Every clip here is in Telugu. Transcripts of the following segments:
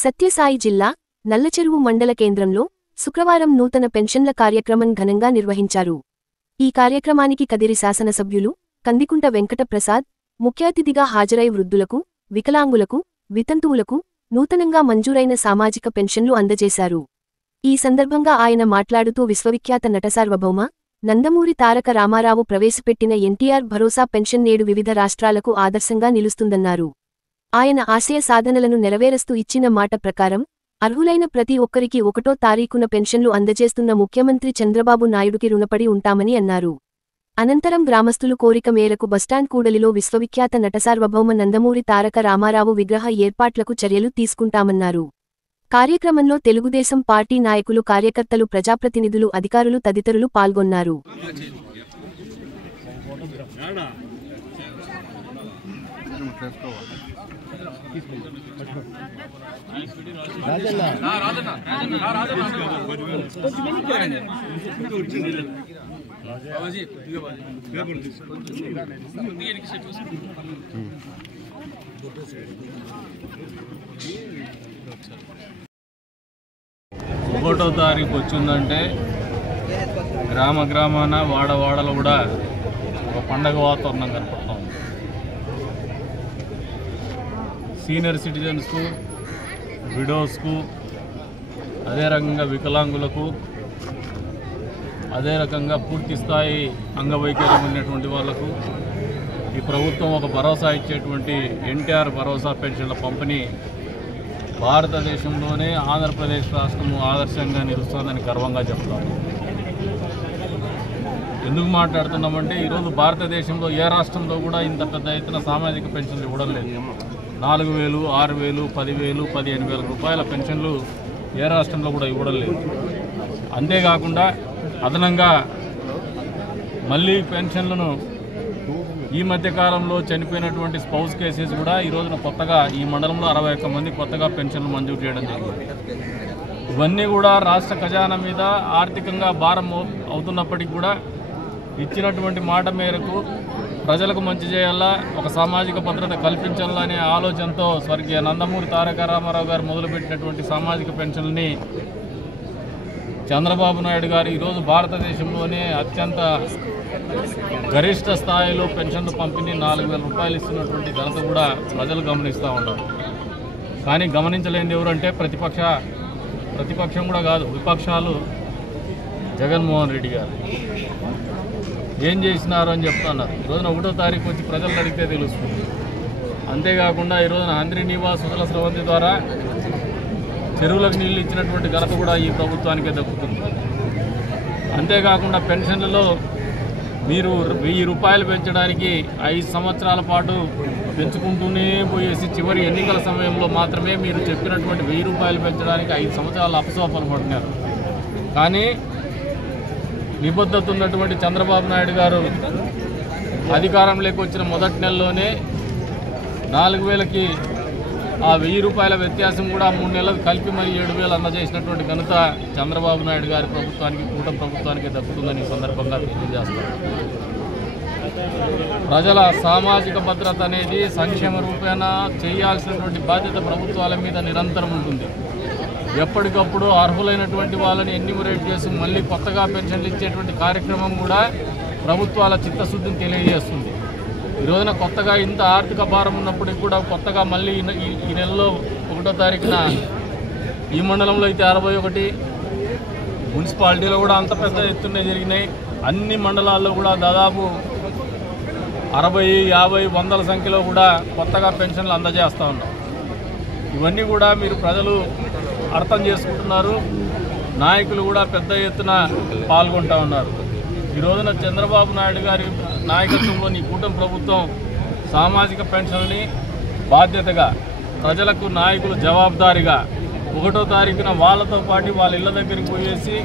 సత్యసాయి జిల్లా నల్లచెరువు మండల కేంద్రంలో శుక్రవారం నూతన పెన్షన్ల కార్యక్రమం ఘనంగా నిర్వహించారు. ఈ కార్యక్రమానికి కదిరి శాసనసభ్యులు కందికుంట వెంకట ప్రసాద్ ముఖ్య అతిథిగా హాజరై వృద్ధులకు, వికలాంగులకు, వితంతువులకు నూతనంగా మంజూరైన సామాజిక పెన్షన్లు అందజేశారు. ఈ సందర్భంగా ఆయన మాట్లాడుతూ విశ్వవిఖ్యాత నటసార్వభౌమ నందమూరి తారక రామారావు ప్రవేశపెట్టిన ఎన్టీఆర్ భరోసా పెన్షన్ నేడు వివిధ రాష్ట్రాలకు ఆదర్శంగా నిలుస్తుందన్నారు. ఆయన ఆశయ సాధనలను నెరవేరుస్తూ ఇచ్చిన మాట ప్రకారం అర్హులైన ప్రతి ఒక్కరికి 1వ తారీఖున పెన్షన్లు అందజేస్తున్న ముఖ్యమంత్రి చంద్రబాబు నాయుడుకి రుణపడి ఉంటామని అన్నారు. అనంతరం గ్రామస్తులు కోరిక మేరకు బస్టాండ్ కూడలిలో విశ్వవిఖ్యాత నటసార్వభౌమ నందమూరి తారక రామారావు విగ్రహ ఏర్పాట్లకు చర్యలు తీసుకుంటామన్నారు. కార్యక్రమంలో తెలుగుదేశం పార్టీ నాయకులు, కార్యకర్తలు, ప్రజాప్రతినిధులు, అధికారులు తదితరులు పాల్గొన్నారు. ఒకటో తారీఖు వచ్చిందంటే గ్రామాన వాడవాడలో కూడా ఒక పండగ వాతావరణం కనపడుతూ ఉంది. సీనియర్ సిటిజన్స్కు, విడోస్కు, అదే రకంగా వికలాంగులకు, అదే రకంగా పూర్తి స్థాయి అంగవైకల్యం ఉన్నటువంటి వాళ్లకు ఈ ప్రభుత్వం ఒక భరోసా ఇచ్చేటువంటి ఎన్టీఆర్ భరోసా పెన్షన్ల పంపిణీ భారతదేశంలోనే ఆంధ్రప్రదేశ్ రాష్ట్రము ఆదర్శంగా నిలుస్తుందని గర్వంగా చెప్తాను. ఎందుకు మాట్లాడుతున్నామంటే ఈరోజు భారతదేశంలో ఏ రాష్ట్రంలో కూడా ఇంత పెద్ద ఎత్తున సామాజిక పెన్షన్లు ఇవ్వడం లేదు. 4,000, 6,000, 10,000, 15,000 రూపాయల పెన్షన్లు ఏ రాష్ట్రంలో కూడా ఇవ్వడం లేదు. అంతేకాకుండా అదనంగా మళ్ళీ పెన్షన్లను ఈ మధ్యకాలంలో చనిపోయినటువంటి స్పౌస్ కేసెస్ కూడా ఈ రోజున కొత్తగా ఈ మండలంలో 61 మంది కొత్తగా పెన్షన్లు మంజూరు చేయడం జరిగింది. ఇవన్నీ కూడా రాష్ట్ర ఖజానా మీద ఆర్థికంగా భారం అవుతున్నప్పటికీ కూడా ఇచ్చినటువంటి మాట మేరకు ప్రజలకు మంచి చేయాలా, ఒక సామాజిక భద్రత కల్పించాలా అనే ఆలోచనతో స్వర్గీయ నందమూరి తారక రామారావు గారు మొదలుపెట్టినటువంటి సామాజిక పెన్షన్ని చంద్రబాబు నాయుడు గారు ఈరోజు భారతదేశంలోనే అత్యంత గరిష్ట స్థాయిలో పెన్షన్లు పంపిణీ 4,000 రూపాయలు ఇస్తున్నటువంటి ఘనత కూడా ప్రజలు గమనిస్తూ ఉన్నారు. కానీ గమనించలేనిది ఎవరంటే ప్రతిపక్షం కూడా కాదు, విపక్షాలు. జగన్మోహన్ రెడ్డి గారు ఏం చేసినారు అని చెప్తున్నారు. ఈరోజున 1వ తారీఖు వచ్చి ప్రజలను అడిగితే తెలుస్తుంది. అంతేకాకుండా ఈరోజున ఆంధ్రీ నివాస్ సుజల స్రవంతి ద్వారా చెరువులకు నీళ్లు ఇచ్చినటువంటి ఘనత కూడా ఈ ప్రభుత్వానికే దక్కుతుంది. అంతేకాకుండా పెన్షన్లలో మీరు 1,000 రూపాయలు పెంచడానికి 5 సంవత్సరాల పాటు పెంచుకుంటూనే పోయేసి చివరి ఎన్నికల సమయంలో మాత్రమే మీరు చెప్పినటువంటి 1,000 రూపాయలు పెంచడానికి 5 సంవత్సరాలు అపసోపాలు పడుతున్నారు. కానీ నిబద్ధత ఉన్నటువంటి చంద్రబాబు నాయుడు గారు అధికారంలోకి వచ్చిన మొదటి నెలలోనే 4,000కి ఆ 1,000 రూపాయల వ్యత్యాసం కూడా 3 నెలలకు కలిపి మరి 7,000 అందజేసినటువంటి ఘనత చంద్రబాబు నాయుడు గారి ప్రభుత్వానికి, కూటమి ప్రభుత్వానికి దక్కుతుందని ఈ సందర్భంగా తెలియజేస్తారు. ప్రజల సామాజిక భద్రత అనేది సంక్షేమ రూపేణ చేయాల్సినటువంటి బాధ్యత ప్రభుత్వాల మీద నిరంతరం ఉంటుంది. ఎప్పటికప్పుడు అర్హులైనటువంటి వాళ్ళని ఎన్యూమరేట్ చేసి మళ్ళీ కొత్తగా పెన్షన్లు ఇచ్చేటువంటి కార్యక్రమం కూడా ప్రభుత్వాల చిత్తశుద్ధిని తెలియజేస్తుంది. ఈ రోజున కొత్తగా ఇంత ఆర్థిక భారం ఉన్నప్పటికీ కూడా కొత్తగా మళ్ళీ ఈ నెలలో 1వ తారీఖున ఈ మండలంలో అయితే 61, మున్సిపాలిటీలో కూడా అంత పెద్ద ఎత్తున జరిగినాయి. అన్ని మండలాల్లో కూడా దాదాపు 60, 50, 100 సంఖ్యలో కూడా కొత్తగా పెన్షన్లు అందజేస్తూ ఉన్నాం. ఇవన్నీ కూడా మీరు ప్రజలు అర్థం చేసుకుంటున్నారు. నాయకులు కూడా పెద్ద ఎత్తున పాల్గొంటూ ఉన్నారు. ఈ రోజున చంద్రబాబు నాయుడు గారి నాయకత్వంలోని కూటమి ప్రభుత్వం సామాజిక పెన్షన్ని బాధ్యతగా ప్రజలకు నాయకులు జవాబుదారీగా 1వ తారీఖున వాళ్ళతో పాటు వాళ్ళ ఇళ్ల దగ్గరికి పోయేసి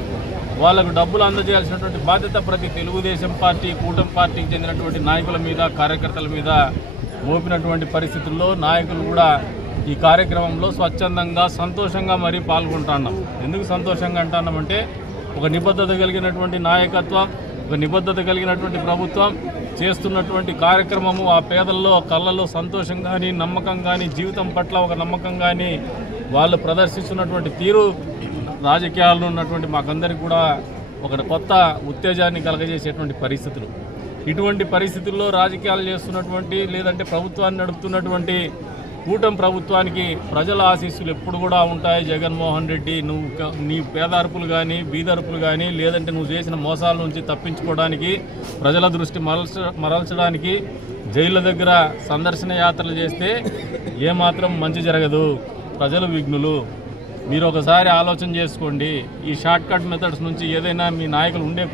వాళ్లకు డబ్బులు అందజేయాల్సినటువంటి బాధ్యత ప్రతి తెలుగుదేశం పార్టీ, కూటమి పార్టీకి చెందినటువంటి నాయకుల మీద, కార్యకర్తల మీద మోపినటువంటి పరిస్థితుల్లో నాయకులు కూడా ఈ కార్యక్రమంలో స్వచ్ఛందంగా, సంతోషంగా మరీ పాల్గొంటున్నాం. ఎందుకు సంతోషంగా అంటున్నామంటే ఒక నిబద్ధత కలిగినటువంటి నాయకత్వం, ఒక నిబద్ధత కలిగినటువంటి ప్రభుత్వం చేస్తున్నటువంటి కార్యక్రమము ఆ పేదల్లో కళ్ళల్లో సంతోషం కానీ, నమ్మకం కానీ, జీవితం పట్ల ఒక నమ్మకం కానీ వాళ్ళు ప్రదర్శిస్తున్నటువంటి తీరు రాజకీయాల్లో ఉన్నటువంటి మాకందరికి కూడా ఒక కొత్త ఉత్తేజాన్ని కలగజేసేటువంటి పరిస్థితులు. ఇటువంటి పరిస్థితుల్లో రాజకీయాలు చేస్తున్నటువంటి లేదంటే ప్రభుత్వాన్ని నడుపుతున్నటువంటి కూటమి ప్రభుత్వానికి ప్రజల ఆశీస్సులు ఎప్పుడు కూడా ఉంటాయి. జగన్మోహన్ రెడ్డి, నువ్వు నీ పేదర్పులు కానీ బీదర్పులు కానీ లేదంటే నువ్వు చేసిన మోసాల నుంచి తప్పించుకోవడానికి ప్రజల దృష్టి మరల్చడానికి జైళ్ళ దగ్గర సందర్శన యాత్రలు చేస్తే ఏమాత్రం మంచి జరగదు. ప్రజలు విఘ్నులు. మీరు ఒకసారి ఆలోచన చేసుకోండి. ఈ షార్ట్ కట్ మెథడ్స్ నుంచి ఏదైనా మీ నాయకులు ఉండే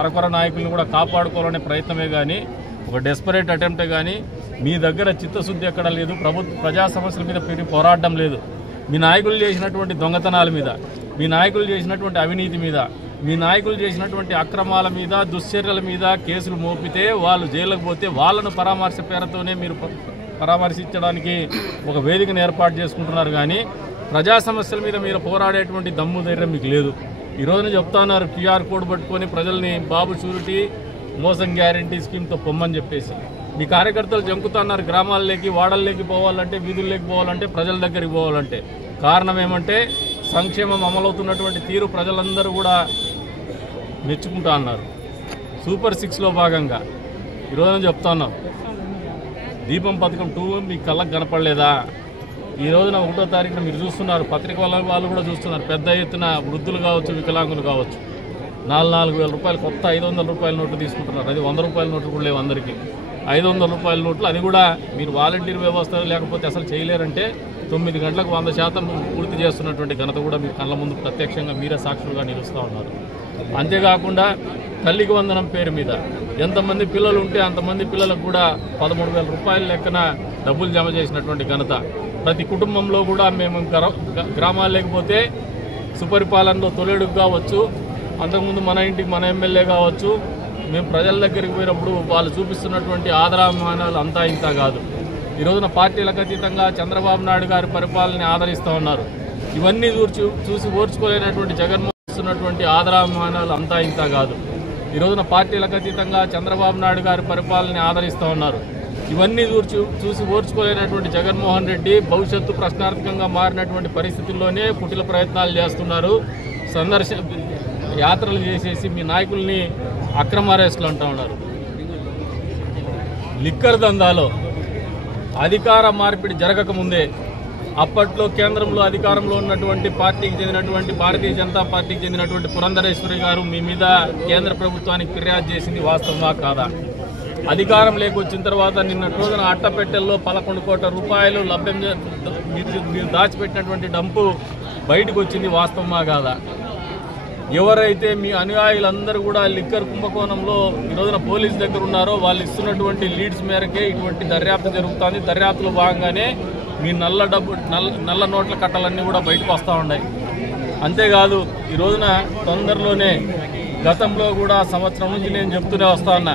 అరకొర నాయకులను కూడా కాపాడుకోవాలనే ప్రయత్నమే కానీ ఒక డెస్పరేట్ అటెంప్టే కానీ మీ దగ్గర చిత్తశుద్ధి ఎక్కడ లేదు. ప్రజా సమస్యల మీద పోరాటం లేదు. మీ నాయకులు చేసినటువంటి దొంగతనాల మీద, మీ నాయకులు చేసినటువంటి అవినీతి మీద, మీ నాయకులు చేసినటువంటి అక్రమాల మీద, దుశ్చర్యల మీద కేసులు మోపితే వాళ్ళు జైలుకు పోతే వాళ్ళను పరామర్శ పేరుతోనే మీరు పరామర్శించడానికి ఒక వేదికను ఏర్పాటు చేసుకుంటున్నారు. కానీ ప్రజా సమస్యల మీద మీరు పోరాడేటువంటి దమ్ము ధైర్యం మీకు లేదు. ఈరోజున చెప్తా ఉన్నారు క్యూఆర్ కోడ్ పట్టుకొని ప్రజల్ని బాబు షూరిటీ మోసం గ్యారంటీ స్కీమ్తో పొమ్మని చెప్పేసి మీ కార్యకర్తలు జంకుతున్నారు. గ్రామాల్లోకి వాడల్లోకి పోవాలంటే, వీధుల్లోకి పోవాలంటే, ప్రజల దగ్గరికి పోవాలంటే కారణం ఏమంటే సంక్షేమం అమలవుతున్నటువంటి తీరు ప్రజలందరూ కూడా మెచ్చుకుంటా అన్నారు. సూపర్ 6లో భాగంగా ఈరోజున చెప్తా ఉన్నాం దీపం పథకం 2 మీ కళ్ళకు కనపడలేదా? ఈ రోజున 1వ తారీఖున మీరు చూస్తున్నారు, పత్రిక వాళ్ళు కూడా చూస్తున్నారు, పెద్ద ఎత్తున వృద్ధులు కావచ్చు, వికలాంగులు కావచ్చు 4,000 రూపాయలు కొత్త 500 రూపాయల నోట్లు తీసుకుంటున్నారు. అది 100 రూపాయల నోట్లు కూడా లేవు అందరికీ. 500 రూపాయల నోట్లు, అది కూడా మీరు వాలంటీర్ వ్యవస్థ లేకపోతే అసలు చేయలేరంటే 9 గంటలకు 100% పూర్తి చేస్తున్నటువంటి ఘనత కూడా మీ కళ్ళ ముందు ప్రత్యక్షంగా మీరే సాక్షులుగా నిలుస్తూ ఉన్నారు. అంతేకాకుండా తల్లికి వందనం పేరు మీద ఎంతమంది పిల్లలు ఉంటే అంతమంది పిల్లలకు కూడా 13,000 రూపాయల లెక్కన డబ్బులు జమ చేసినటువంటి ఘనత. ప్రతి కుటుంబంలో కూడా మేము గ్రామాలు లేకపోతే సుపరిపాలనలో తొలెడుగు కావచ్చు, అంతకుముందు మన ఇంటికి మన ఎమ్మెల్యే కావచ్చు, మేము ప్రజల దగ్గరికి పోయినప్పుడు వాళ్ళు చూపిస్తున్నటువంటి ఆదరాభిమానాలు అంతా ఇంత కాదు. ఈ రోజున పార్టీలకు అతీతంగా చంద్రబాబు నాయుడు గారి పరిపాలనని ఆదరిస్తూ ఉన్నారు. ఇవన్నీ చూసి ఓర్చుకోలేనటువంటి జగన్మోహన్ ఇస్తున్నటువంటి ఆదరాభిమానాలు అంతా ఇంత కాదు. ఈ రోజున పార్టీలకు అతీతంగా చంద్రబాబు నాయుడు గారి పరిపాలనని ఆదరిస్తూ ఉన్నారు. ఇవన్నీ చూసి ఓర్చుకోలేనటువంటి జగన్మోహన్ రెడ్డి భవిష్యత్తు ప్రశ్నార్థకంగా మారినటువంటి పరిస్థితుల్లోనే కుటిల ప్రయత్నాలు చేస్తున్నారు. యాత్రలు చేసేసి మీ నాయకుల్ని అక్రమ అరెస్టులు అంటూ ఉన్నారు. లిక్కర్ దందాలో అధికార మార్పిడి జరగకముందే అప్పట్లో కేంద్రంలో అధికారంలో ఉన్నటువంటి పార్టీకి చెందినటువంటి భారతీయ జనతా పార్టీకి చెందినటువంటి పురంధరేశ్వరి గారు మీ మీద కేంద్ర ప్రభుత్వానికి ఫిర్యాదు చేసింది వాస్తవమా కాదా? అధికారం లేకొచ్చిన తర్వాత నిన్నటి రోజున అట్టపెట్టెల్లో 11 కోట్ల రూపాయలు లభ్యం మీరు దాచిపెట్టినటువంటి డంపు బయటకు వచ్చింది వాస్తవమా కాదా? ఎవరైతే మీ అనుయాయులందరూ కూడా లిక్కర్ కుంభకోణంలో ఈ రోజున పోలీసు దగ్గర ఉన్నారో వాళ్ళు ఇస్తున్నటువంటి లీడ్స్ మేరకే ఇటువంటి దర్యాప్తు జరుగుతుంది. దర్యాప్తులో భాగంగానే మీ నల్ల నోట్ల కట్టలన్నీ కూడా బయటకు వస్తూ ఉన్నాయి. అంతేకాదు ఈ రోజున తొందరలోనే గతంలో కూడా సంవత్సరం నుంచి నేను చెప్తూనే వస్తా ఉన్నా,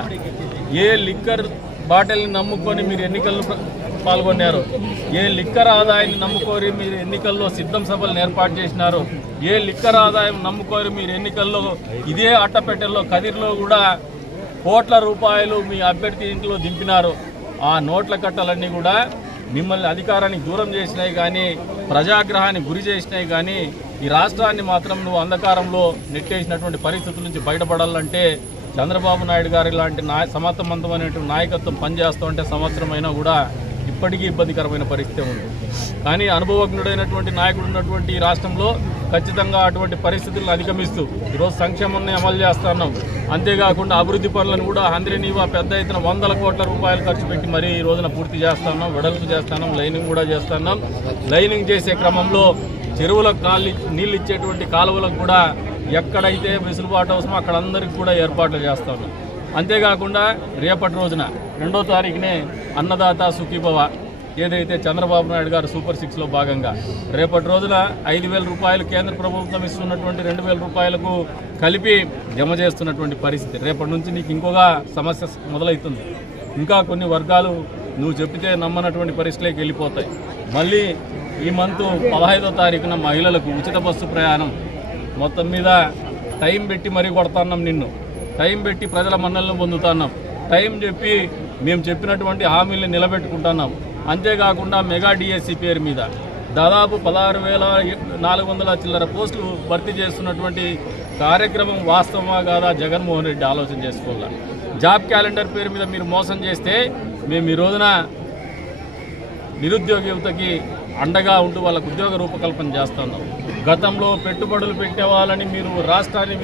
ఏ లిక్కర్ బాటిల్ని నమ్ముకొని మీరు ఎన్నికల్లో పాల్గొన్నారు, ఏ లిక్కర్ ఆదాయాన్ని నమ్ముకోరి మీరు ఎన్నికల్లో సిద్ధం సభలను ఏర్పాటు చేసినారు, ఏ లిక్కర్ ఆదాయం నమ్ముకోరి మీరు ఎన్నికల్లో ఇదే అట్టపెట్టెల్లో కదిర్లో కూడా కోట్ల రూపాయలు మీ అభ్యర్థి ఇంట్లో దింపినారు. ఆ నోట్ల కట్టలన్నీ కూడా మిమ్మల్ని అధికారానికి దూరం చేసినాయి కానీ ప్రజాగ్రహానికి గురి చేసినాయి కానీ ఈ రాష్ట్రాన్ని మాత్రం నువ్వు అంధకారంలో నెట్టేసినటువంటి పరిస్థితుల నుంచి బయటపడాలంటే చంద్రబాబు నాయుడు గారి లాంటి సమర్థవంతమైనటువంటి నాయకత్వం పనిచేస్తూ ఉంటే సంవత్సరమైనా కూడా ఇప్పటికీ ఇబ్బందికరమైన పరిస్థితి ఉంది. కానీ అనుభవజ్ఞుడైనటువంటి నాయకుడు ఉన్నటువంటి ఈ రాష్ట్రంలో ఖచ్చితంగా అటువంటి పరిస్థితులను అధిగమిస్తూ ఈరోజు సంక్షేమాన్ని అమలు చేస్తున్నాం. అంతేకాకుండా అభివృద్ధి పనులను కూడా అందరినీవా పెద్ద ఎత్తున 100 కోట్ల రూపాయలు ఖర్చు పెట్టి మరీ ఈ రోజున పూర్తి చేస్తున్నాం, వెడల్పు చేస్తున్నాం, లైనింగ్ కూడా చేస్తున్నాం. లైనింగ్ చేసే క్రమంలో చెరువులకు నీళ్ళు ఇచ్చేటువంటి కాలువలకు కూడా ఎక్కడైతే వెసులుబాటు అవసరమో అక్కడ అందరికీ కూడా ఏర్పాట్లు చేస్తాం. అంతేకాకుండా రేపటి రోజున 2వ తారీఖునే అన్నదాత సుఖీభవ ఏదైతే చంద్రబాబు నాయుడు గారు సూపర్ 6లో భాగంగా రేపటి రోజున 5,000 రూపాయలు కేంద్ర ప్రభుత్వం ఇస్తున్నటువంటి 2,000 రూపాయలకు కలిపి జమ చేస్తున్నటువంటి పరిస్థితి. రేపటి నుంచి నీకు ఇంకొక సమస్య మొదలవుతుంది. ఇంకా కొన్ని వర్గాలు నువ్వు చెప్పితే నమ్మనటువంటి పరిస్థితులకు వెళ్ళిపోతాయి. మళ్ళీ ఈ మంత్ 15వ తారీఖున మహిళలకు ఉచిత బస్సు ప్రయాణం మొత్తం మీద టైం పెట్టి మరీ కొడుతున్నాం. నిన్ను టైం పెట్టి ప్రజల మన్నలను పొందుతున్నాం. టైం చెప్పి మేము చెప్పినటువంటి హామీలను నిలబెట్టుకుంటున్నాం. అంతేకాకుండా మెగా డిఎస్సి పేరు మీద దాదాపు 16,400 చిల్లర పోస్టులు భర్తీ చేస్తున్నటువంటి కార్యక్రమం వాస్తవమా కాదా జగన్మోహన్ రెడ్డి ఆలోచన చేసుకోవాలి. జాబ్ క్యాలెండర్ పేరు మీద మీరు మోసం చేస్తే మేము ఈ రోజున నిరుద్యోగ యువతకి అండగా ఉంటూ వాళ్ళకు ఉద్యోగ రూపకల్పన చేస్తున్నాం. గతంలో పెట్టుబడులు పెట్టే వాళ్ళని మీరు రాష్ట్రాన్ని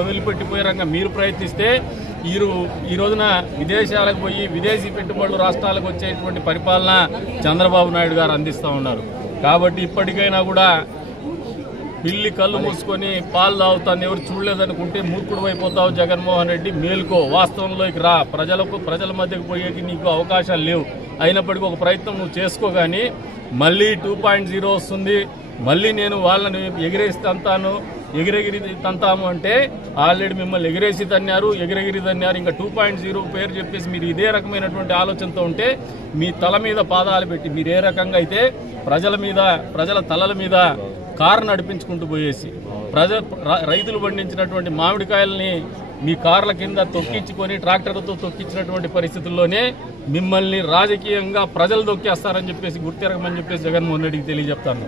వదిలిపెట్టిపోయే రంగా మీరు ప్రయత్నిస్తే ఈ రోజున విదేశాలకు పోయి విదేశీ పెట్టుబడులు రాష్ట్రాలకు వచ్చేటువంటి పరిపాలన చంద్రబాబు నాయుడు గారు అందిస్తూ ఉన్నారు. కాబట్టి ఇప్పటికైనా కూడా పిల్లి కళ్ళు మూసుకొని పాలు తాగుతాను ఎవరు చూడలేదనుకుంటే మూర్ఖుడు అయిపోతావు జగన్మోహన్ రెడ్డి. మేలుకో, వాస్తవంలోకి రా, ప్రజల మధ్యకు పోయేకి నీకు అవకాశాలు లేవు. అయినప్పటికీ ఒక ప్రయత్నం నువ్వు చేసుకో. కానీ మళ్ళీ 2.0 వస్తుంది, మళ్ళీ నేను వాళ్ళని ఎగిరేసి తంతాము అంటే ఆల్రెడీ మిమ్మల్ని ఎగిరేసి తన్నారు, ఇంకా 2.0 పేరు చెప్పేసి మీరు ఇదే రకమైనటువంటి ఆలోచనతో ఉంటే మీ తల మీద పాదాలు పెట్టి మీరు ఏ రకంగా అయితే ప్రజల తలల మీద కారు నడిపించుకుంటూ పోయేసి రైతులు పండించినటువంటి మామిడికాయలని మీ కార్ల కింద తొక్కించుకొని ట్రాక్టర్లతో తొక్కించినటువంటి పరిస్థితుల్లోనే మిమ్మల్ని రాజకీయంగా ప్రజలు తొక్కేస్తారని చెప్పేసి గుర్తిరగమని చెప్పేసి జగన్మోహన్ రెడ్డికి తెలియజెప్తాను.